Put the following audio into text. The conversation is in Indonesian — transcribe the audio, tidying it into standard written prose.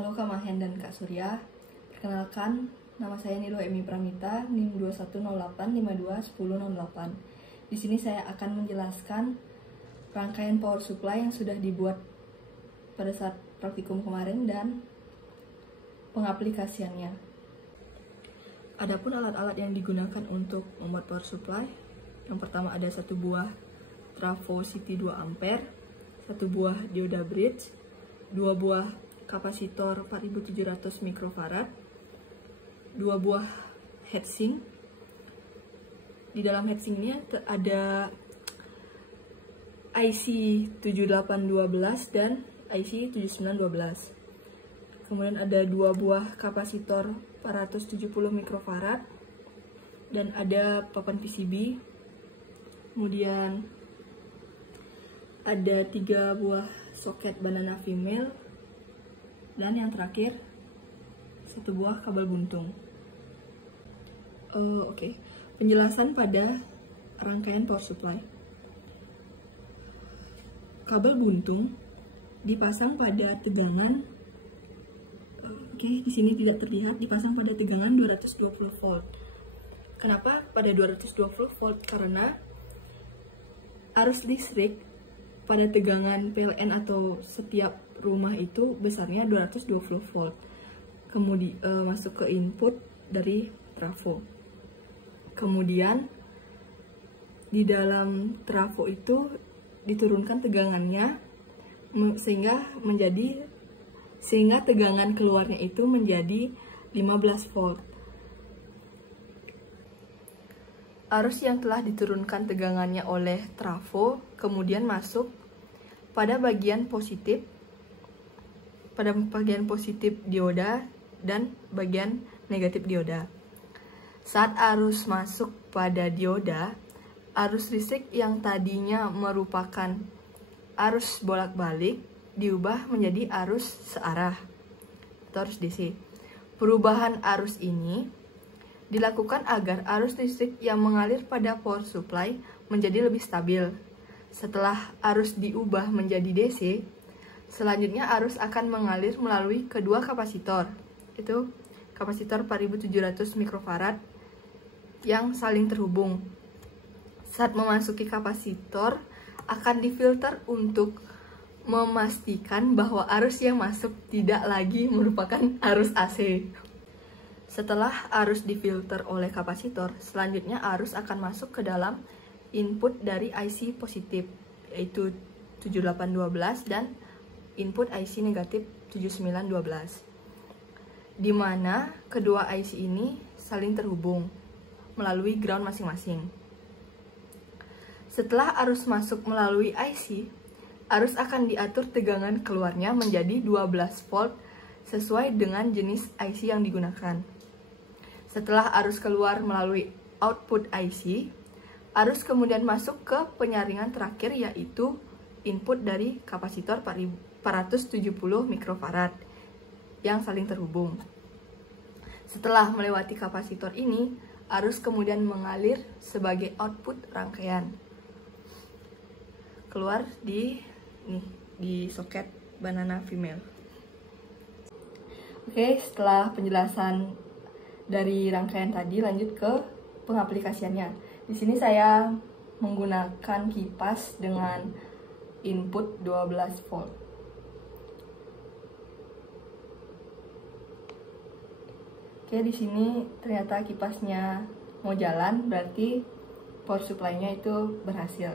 Halo Kak Mahen dan Kak Surya. Perkenalkan, nama saya Nilo Emi Pramita, NIM 2108521008. Di sini saya akan menjelaskan rangkaian power supply yang sudah dibuat pada saat praktikum kemarin dan pengaplikasiannya. Adapun alat-alat yang digunakan untuk membuat power supply, yang pertama ada satu buah trafo City 2 ampere, satu buah dioda bridge, dua buah kapasitor 4700 mikrofarad, dua buah heatsink. Di dalam heatsink ini ada IC 7812 dan IC 7912. Kemudian ada dua buah kapasitor 470 mikrofarad dan ada papan PCB. Kemudian ada 3 buah soket banana female, dan yang terakhir satu buah kabel buntung. Oke. Penjelasan pada rangkaian power supply. Kabel buntung dipasang pada tegangan, di sini tidak terlihat, dipasang pada tegangan 220 volt. Kenapa pada 220 volt? Karena arus listrik pada tegangan PLN atau setiap rumah itu besarnya 220 volt. Kemudian masuk ke input dari trafo. Kemudian di dalam trafo itu diturunkan tegangannya sehingga tegangan keluarnya itu menjadi 15 volt. Arus yang telah diturunkan tegangannya oleh trafo kemudian masuk pada bagian positif dioda dan bagian negatif dioda. Saat arus masuk pada dioda, arus listrik yang tadinya merupakan arus bolak-balik diubah menjadi arus searah atau arus DC. Perubahan arus ini dilakukan agar arus listrik yang mengalir pada power supply menjadi lebih stabil. Setelah arus diubah menjadi DC, selanjutnya arus akan mengalir melalui kedua kapasitor, itu kapasitor 4700 mikrofarad yang saling terhubung. Saat memasuki kapasitor, akan difilter untuk memastikan bahwa arus yang masuk tidak lagi merupakan arus AC. Setelah arus difilter oleh kapasitor, selanjutnya arus akan masuk ke dalam input dari IC positif, yaitu 7812 dan input IC negatif 7912, di mana kedua IC ini saling terhubung melalui ground masing-masing. Setelah arus masuk melalui IC, arus akan diatur tegangan keluarnya menjadi 12 volt sesuai dengan jenis IC yang digunakan. Setelah arus keluar melalui output IC, arus kemudian masuk ke penyaringan terakhir, yaitu input dari kapasitor 470 mikrofarad yang saling terhubung. Setelah melewati kapasitor ini, arus kemudian mengalir sebagai output rangkaian keluar di soket banana female. Oke, setelah penjelasan dari rangkaian tadi, lanjut ke pengaplikasiannya. Di sini saya menggunakan kipas dengan input 12 volt. Oke, di sini ternyata kipasnya mau jalan, berarti power supply-nya itu berhasil.